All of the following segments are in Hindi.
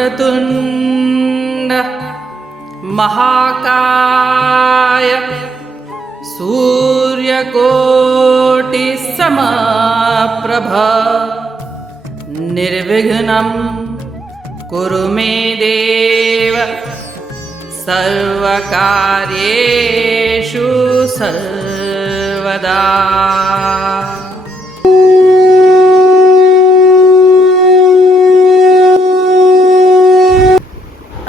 वक्रतुण्ड महाकाय सूर्यकोटिसमप्रभ निर्विघ्नं कुरु मे देव सर्वकार्येषु सर्वदा।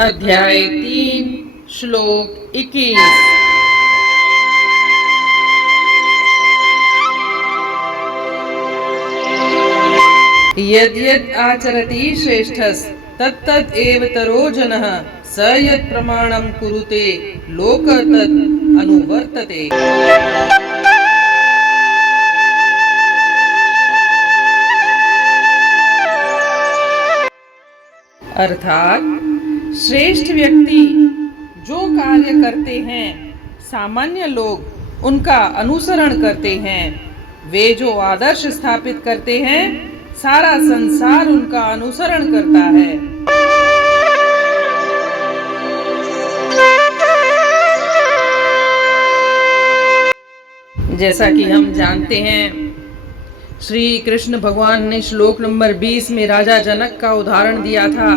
अध्याय 3 श्लोक 21। यद्यद् आचरति श्रेष्ठस् तत्तद् एव तरो जनः स यत् प्रमाणं कुरुते लोक तद् अनुवर्तते। अर्थात श्रेष्ठ व्यक्ति जो कार्य करते हैं सामान्य लोग उनका अनुसरण करते हैं। वे जो आदर्श स्थापित करते हैं सारा संसार उनका अनुसरण करता है। जैसा कि हम जानते हैं, श्री कृष्ण भगवान ने श्लोक नंबर 20 में राजा जनक का उदाहरण दिया था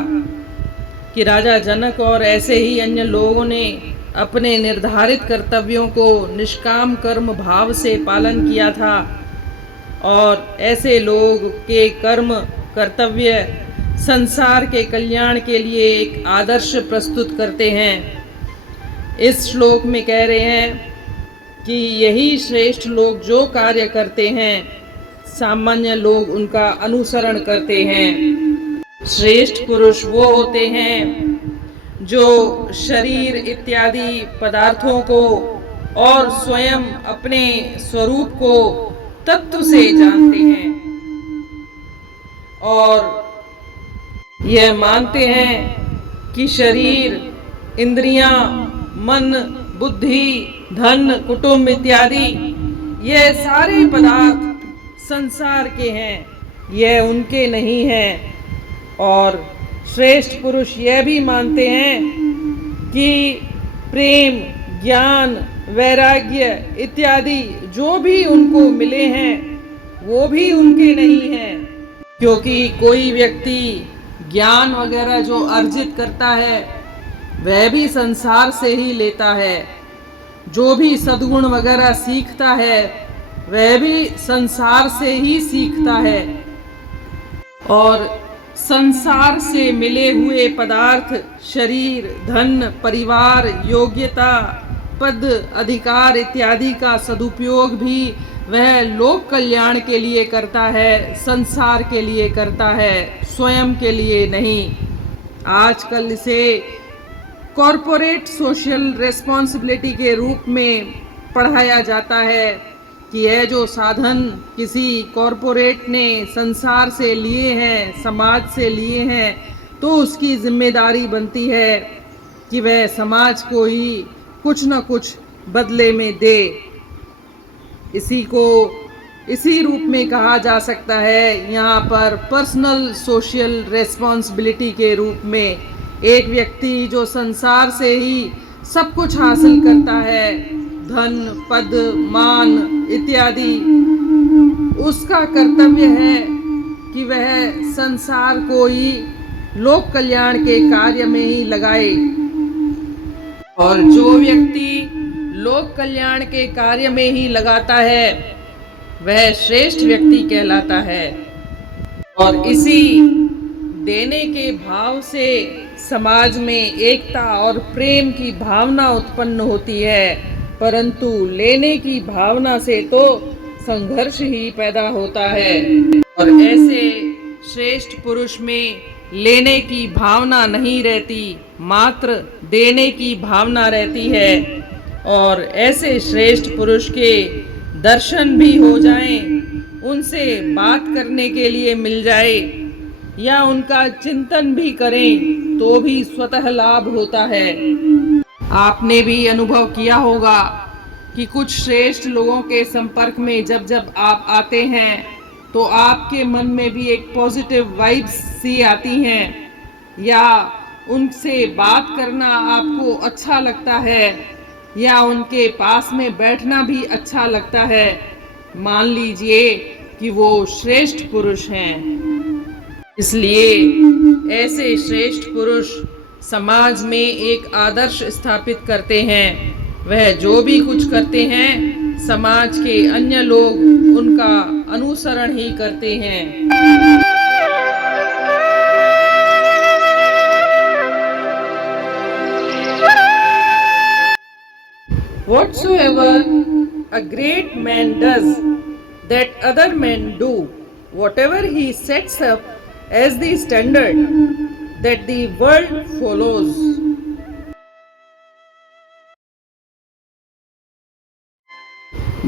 कि राजा जनक और ऐसे ही अन्य लोगों ने अपने निर्धारित कर्तव्यों को निष्काम कर्म भाव से पालन किया था और ऐसे लोग के कर्म कर्तव्य संसार के कल्याण के लिए एक आदर्श प्रस्तुत करते हैं। इस श्लोक में कह रहे हैं कि यही श्रेष्ठ लोग जो कार्य करते हैं सामान्य लोग उनका अनुसरण करते हैं। श्रेष्ठ पुरुष वो होते हैं जो शरीर इत्यादि पदार्थों को और स्वयं अपने स्वरूप को तत्व से जानते हैं और यह मानते हैं कि शरीर, इंद्रियां, मन, बुद्धि, धन, कुटुंब इत्यादि ये सारे पदार्थ संसार के हैं, यह उनके नहीं हैं। और श्रेष्ठ पुरुष यह भी मानते हैं कि प्रेम, ज्ञान, वैराग्य इत्यादि जो भी उनको मिले हैं वो भी उनके नहीं हैं, क्योंकि कोई व्यक्ति ज्ञान वगैरह जो अर्जित करता है वह भी संसार से ही लेता है। जो भी सद्गुण वगैरह सीखता है वह भी संसार से ही सीखता है और संसार से मिले हुए पदार्थ शरीर, धन, परिवार, योग्यता, पद, अधिकार इत्यादि का सदुपयोग भी वह लोक कल्याण के लिए करता है, संसार के लिए करता है, स्वयं के लिए नहीं। आजकल इसे कॉरपोरेट सोशल रिस्पॉन्सिबिलिटी के रूप में पढ़ाया जाता है कि यह जो साधन किसी कॉरपोरेट ने संसार से लिए हैं, समाज से लिए हैं, तो उसकी जिम्मेदारी बनती है कि वह समाज को ही कुछ न कुछ बदले में दे। इसी रूप में कहा जा सकता है यहाँ पर पर्सनल सोशल रिस्पॉन्सिबिलिटी के रूप में। एक व्यक्ति जो संसार से ही सब कुछ हासिल करता है, धन, पद, मान इत्यादि, उसका कर्तव्य है कि वह संसार को ही लोक कल्याण के कार्य में ही लगाए। और जो व्यक्ति लोक कल्याण के कार्य में ही लगाता है वह श्रेष्ठ व्यक्ति कहलाता है। और इसी देने के भाव से समाज में एकता और प्रेम की भावना उत्पन्न होती है, परंतु लेने की भावना से तो संघर्ष ही पैदा होता है। और ऐसे श्रेष्ठ पुरुष में लेने की भावना नहीं रहती, मात्र देने की भावना रहती है। और ऐसे श्रेष्ठ पुरुष के दर्शन भी हो जाएं, उनसे बात करने के लिए मिल जाए या उनका चिंतन भी करें तो भी स्वतः लाभ होता है। आपने भी अनुभव किया होगा कि कुछ श्रेष्ठ लोगों के संपर्क में जब जब आप आते हैं तो आपके मन में भी एक पॉजिटिव वाइब्स सी आती हैं या उनसे बात करना आपको अच्छा लगता है या उनके पास में बैठना भी अच्छा लगता है, मान लीजिए कि वो श्रेष्ठ पुरुष हैं। इसलिए ऐसे श्रेष्ठ पुरुष समाज में एक आदर्श स्थापित करते हैं। वह जो भी कुछ करते हैं समाज के अन्य लोग उनका अनुसरण ही करते हैं। Whatsoever a great man does, that other men do. Whatever he sets up as the standard, that the world follows.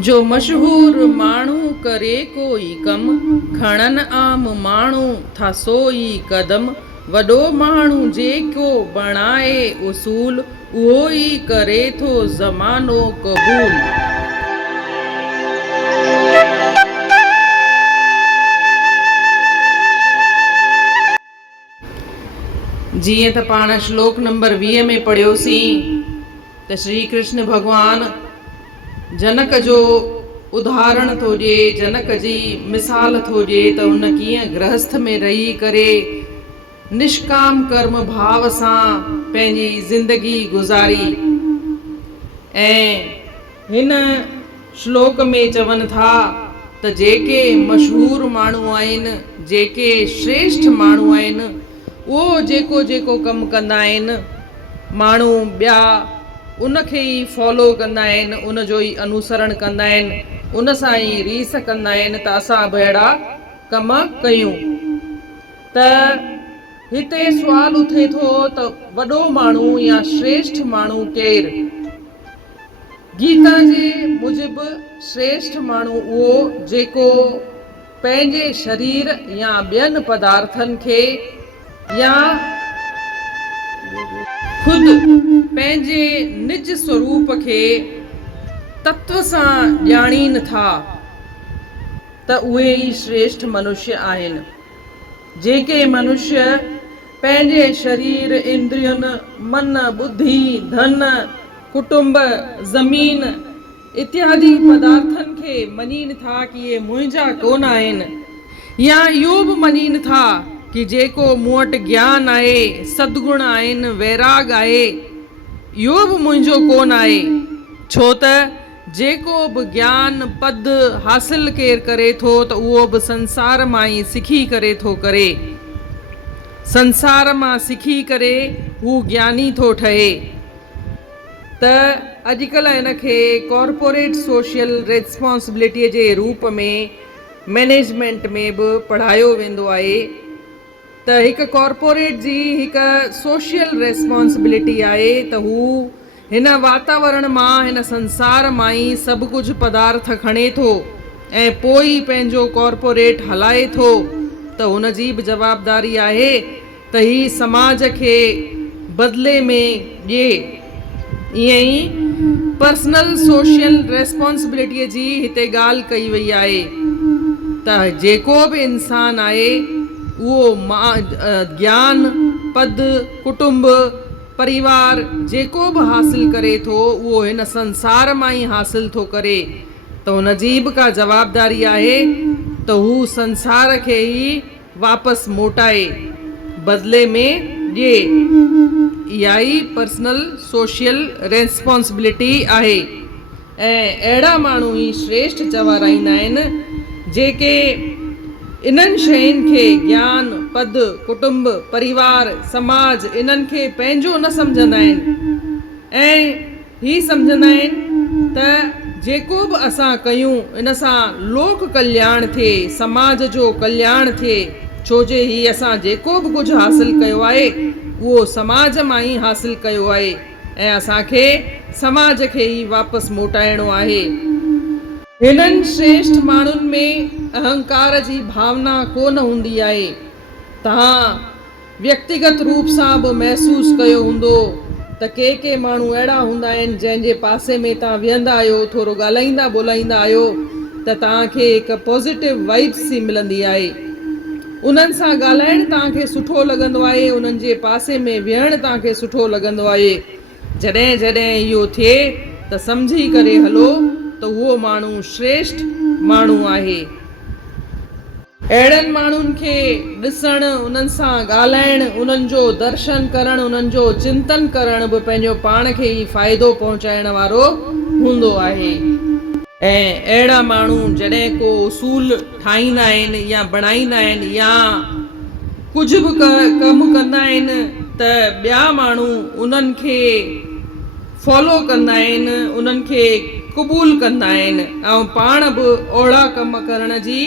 जो मशहूर माण्हू करे कोई कम, खणन आम माण्हू था सोई कदम। वॾो माण्हू जेको बणाए उसूल, उहो ई करे थो ज़मानो क़बूल। जीअं त पाण श्लोक नंबर 20 में पढ़ियोसीं त श्री कृष्ण भॻवान जनक जो उदाहरण थो ॾिए, जनक जी मिसाल थो ॾिए त उन कीअं गृहस्थ में रही करे निष्काम कर्म भाव सां पंहिंजी ज़िंदगी गुज़ारी। ऐं हिन श्लोक में चवनि था त जेके मशहूर माण्हू आहिनि, जेके श्रेष्ठ माण्हू आहिनि, उहो जेको जेको कमु कंदा आहिनि माण्हू ॿिया उनखे ई फॉलो कंदा आहिनि, उन जो ई अनुसरण कंदा आहिनि, उन सां ई रीस कंदा आहिनि त असां बि अहिड़ा कम कयूं। त हिते सुवाल उथे थो त वॾो माण्हू या श्रेष्ठ माण्हू केरु? गीता जे मूजिबि श्रेष्ठ माण्हू उहो जेको पंहिंजे शरीर या ॿियनि पदार्थनि खे या खुद पंहिंजे निज स्वरूप खे तत्व सां ॼाणीनि था त उहे ई श्रेष्ठ मनुष्य आहिनि। जेके मनुष्य पंहिंजे शरीर, इंद्रियनि, मन, बुद्धि, धन, कुटुंब, ज़मीन इत्यादि पदार्थनि खे मञीनि था कि इहे मुंहिंजा कोन आहिनि, या इहो बि मञीनि था कि जेको मूं वटि ज्ञान आहे, सद्गुण आहिनि, वैराग आहे, इहो बि मुंहिंजो कोन आहे। छो त जेको बि ज्ञान पद हासिल केरु करे थो त उहो बि संसार मां ई सिखी करे थो करे। संसार मां सिखी करे हू ज्ञानी थो ठहे। त अॼुकल्ह हिनखे कॉर्पोरेट सोशल रिस्पॉन्सिबिलिटीअ जे रूप में मैनेजमेंट में बि पढ़ायो वेंदो आहे त हिकु कॉर्पोरेट जी हिकु सोशल रिस्पॉन्सिबिलिटी आहे त हू हिन वातावरण मां, हिन संसार मां ई सभु कुझु पदार्थ खणे थो ऐं पोइ ई पंहिंजो कॉर्पोरेट हलाए थो। त हुन जी बि जवाबदारी आहे त ही समाज खे बदिले में ॾिए। ईअं ई पर्सनल सोशल रिस्पॉन्सिबिलिटीअ जी हिते ॻाल्हि कई वई आहे त जेको बि इंसान आहे उहो ज्ञान, पद, कुटुंब, परिवार जेको बि हासिल करे थो उहो हिन संसार मां ई हासिल थो करे। त हुन जी बि का जवाबदारी आहे त हू संसार खे ई वापसि मोटाए, बदिले में ॾिए। इहा ई पर्सनल सोशल रिस्पॉन्सिबिलिटी आहे। ऐं अहिड़ा माण्हू ई श्रेष्ठ चवाराईंदा आहिनि जेके इन्हनि शयुनि खे ज्ञान, पद, कुटुंब, परिवार, समाज इन्हनि खे पंहिंजो न सम्झंदा आहिनि ऐं ही सम्झंदा आहिनि त जेको बि असां कयूं इन सां लोक कल्याण थिए, समाज जो कल्याण थिए। छो जे ही असां जेको बि कुझु हासिल कयो आहे उहो समाज मां ई हासिल कयो आहे ऐं असांखे समाज खे ई वापसि मोटाइणो आहे। हिननि श्रेष्ठ माण्हुनि में अहंकार जी भावना कोन हूंदी आहे। तव्हां व्यक्तिगत रूप सां बि महसूसु कयो हूंदो त के माण्हू अहिड़ा हूंदा आहिनि जंहिंजे पासे में तव्हां विहंदा आहियो, थोरो ॻाल्हाईंदा ॿोलाईंदा आहियो त तव्हांखे हिकु पॉज़िटिव वाइब्स ई मिलंदी आहे। उन्हनि सां ॻाल्हाइण तव्हांखे सुठो लॻंदो आहे, उन्हनि जे पासे में विहण तव्हांखे सुठो लॻंदो आहे। जॾहिं जॾहिं इहो थिए त सम्झी करे हलो त उहो माण्हू श्रेष्ठ माण्हू आहे। अहिड़नि माण्हुनि खे ॾिसण, उन्हनि सां ॻाल्हाइण, उन्हनि जो दर्शन करण, उन्हनि जो चिंतन करण बि पंहिंजो पाण खे ई फ़ाइदो पहुचाइण वारो हूंदो आहे। ऐं अहिड़ा माण्हू जॾहिं को उसूल ठाहींदा आहिनि या बणाईंदा आहिनि या कुझु बि कमु कंदा आहिनि त ॿिया माण्हू उन्हनि खे फॉलो कंदा आहिनि, उन्हनि खे क़बूल कंदा आहिनि ऐं पाण बि ओहिड़ा कम करण जी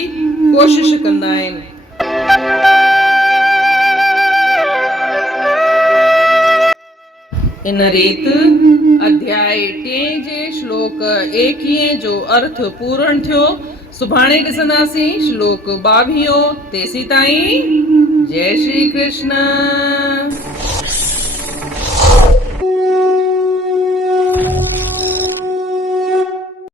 कोशिश कंदा आहिनि। इन रीति अध्याय 3 जे श्लोक 21 जो अर्थ पूर्ण थियो। सुभाणे ॾिसंदासीं श्लोक 22। तेसीं ताईं जय श्री कृष्ण।